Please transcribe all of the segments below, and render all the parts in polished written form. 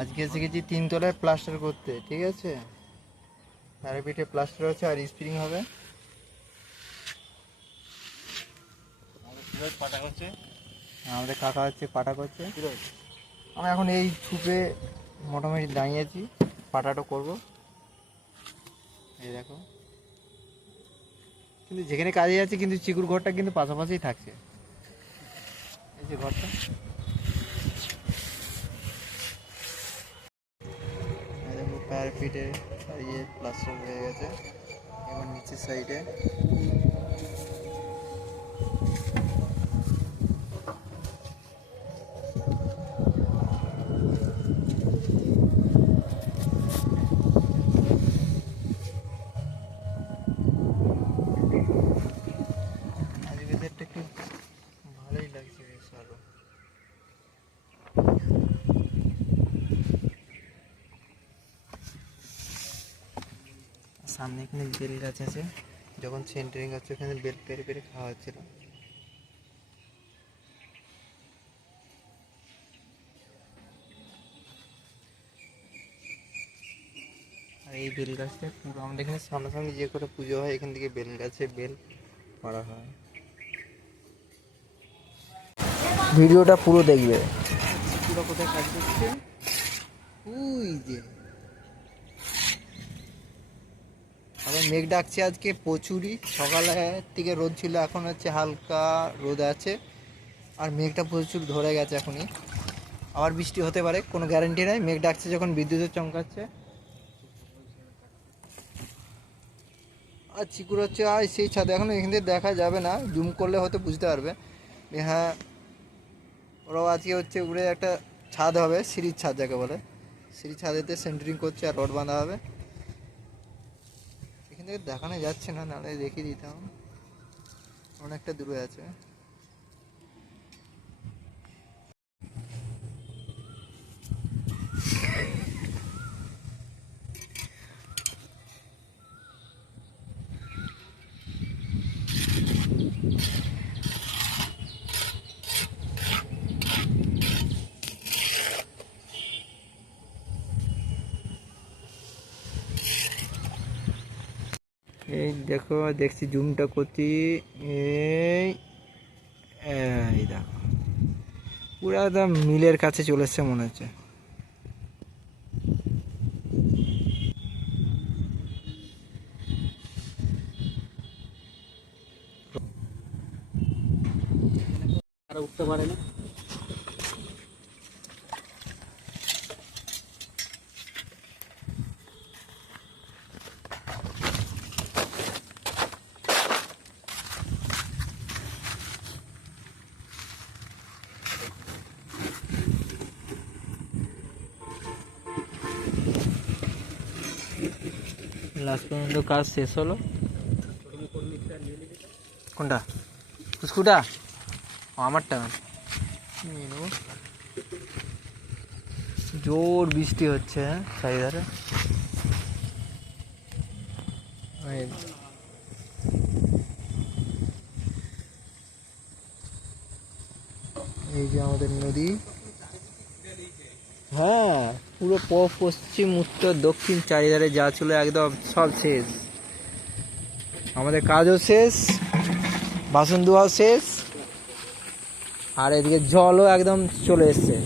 আজকে শিখেছি 3 তলায় প্লাস্টার করতে, ঠিক আছে। প্যারাপিটে প্লাস্টার হচ্ছে আর স্প্রিং হবে। আমাদের কাকা হচ্ছে পাটা করছে। আমি এখন এই ছুপে মোটামুটি দাঁড়িয়েছি, পাটাটা করব। এই দেখো, কিন্তু যেখানে কাজে যাচ্ছে কিন্তু চিকুর ঘরটা কিন্তু পাশাপাশিই থাকছে। এই যে ঘরটা, প্যারাপিটে ইয়ে প্লাস্টার হয়ে গেছে। এবার নিচের সাইডে আজকে একটু ভালোই লাগছে বেশ আরো। সামনে এখানে বেল গাছ আছে, যখন সেন্টারিং হচ্ছে ওখানে বেল পেরে পেরে খাওয়া হচ্ছিল। আর এই বেল গাছটা পুরো আমাদের এখানে সামনাসামনি যে করে পুজো হয় এখান থেকে বেল গাছে বেল পাড়া হয়। ভিডিওটা পুরো দেখবে। পুরো কোথায় কাজ করছে, ওই যে আবার মেঘ ডাকছে আজকে প্রচুরই। সকালে থেকে রোদ ছিল, এখন হচ্ছে হালকা রোদ আছে, আর মেঘটা প্রচুর ধরে গেছে। এখনই আবার বৃষ্টি হতে পারে, কোনো গ্যারান্টি নাই। মেঘ ডাকছে যখন বিদ্যুতের চমকাচ্ছে। আর চিকুর হচ্ছে আর সেই ছাদে, এখন এখান থেকে দেখা যাবে না, জুম করলে হয়তো বুঝতে পারবে। হ্যাঁ, ওরাও আজকে হচ্ছে উপরে একটা ছাদ হবে, সিঁড়ির ছাদ যাকে বলে, সিঁড়ির ছাদেতে সেন্টারিং করছে আর রড বাঁধা হবে। এখান থেকে দেখানো যাচ্ছে না, নাহলে দেখিয়ে দিতাম, অনেকটা দূরে আছে। এই দেখো, দেখছি জুমটা করছি। এই এই দেখো, পুরো একদম মিলের কাছে চলে এসছে মনে হচ্ছে। আর উঠতে পারে না। লাস্ট পর্যন্ত কাজ শেষ হলো। কোনটা কুসকুটা? আমারটা নিয়ে নেবো। জোর বৃষ্টি হচ্ছে চারিধারে। এই যে আমাদের নদী। হ্যাঁ, পুরো পশ্চিম উত্তর দক্ষিণ চারিধারে যা ছিল একদম সব শেষ। আমাদের কাজও শেষ, বাসন ধোয়াও শেষ, আর এদিকে জলও একদম চলে এসছে।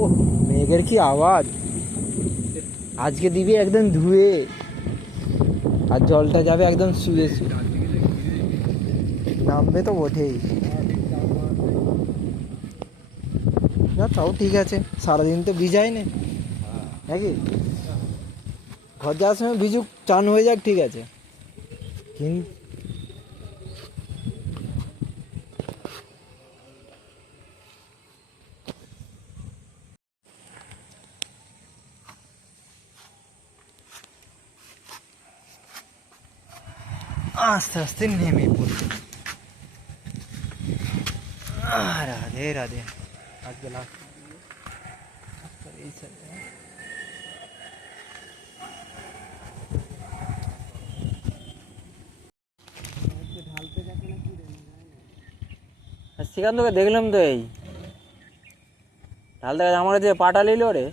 ও, মেঘের কি আওয়াজ! আজকে দিবি একদম ধুয়ে, আর জলটা যাবে একদম শুয়ে শুয়ে, নামবে তো বটেই। না তাও ঠিক আছে, সারাদিন তো ভিজাই না নাকি। ঘর যাওয়ার সময় ভিজুক, চান হয়ে যাক, ঠিক আছে। কিন্তু আস্তে আস্তে নেমে পড়ছে। রাধে রাধে। আজকে লাস্ট এই শ্রীকান্তকে দেখলাম তো, এই ঢালতে গেছে আমার কাছে পাটা নিল রে,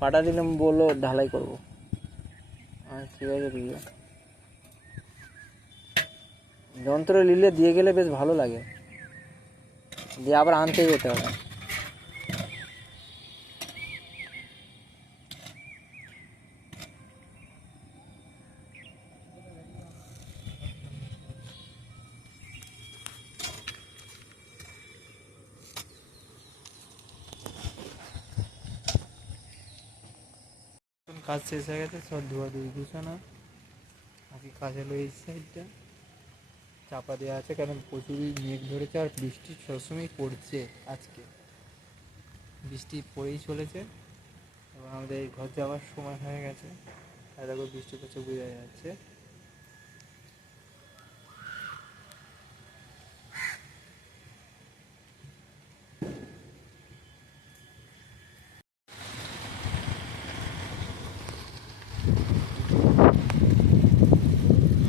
পাটা দিলাম, বললো ঢালাই করবো। ঠিক আছে দিয়ে যন্ত্র নিলে দিয়ে গেলে বেশ ভালো লাগে, দিয়ে আবার আনতে যেতে হবে। কাজ শেষ হয়ে গেছে, সব ধোয়া ধুই গুছানো। বাকি কাজ হলো এই সাইডটা চাপা দেওয়া আছে, কারণ প্রচুরই মেঘ ধরেছে আর বৃষ্টি সবসময় পড়ছে। আজকে বৃষ্টি পড়েই চলেছে এবং আমাদের এই ঘর যাওয়ার সময় হয়ে গেছে। আর দেখো বৃষ্টি পড়ছে, বোঝা যাচ্ছে।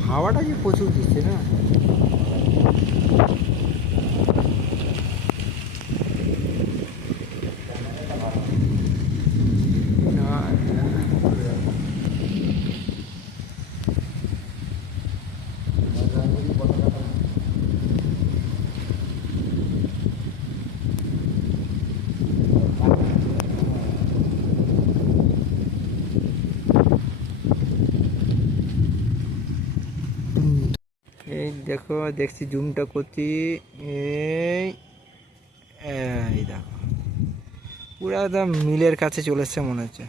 হাওয়াটা যে প্রচুর দিচ্ছে না। এই দেখো, দেখছি জুমটা করছি। এই এই দেখো পুরো একদম মিলের কাছে চলে এসছে মনে হচ্ছে।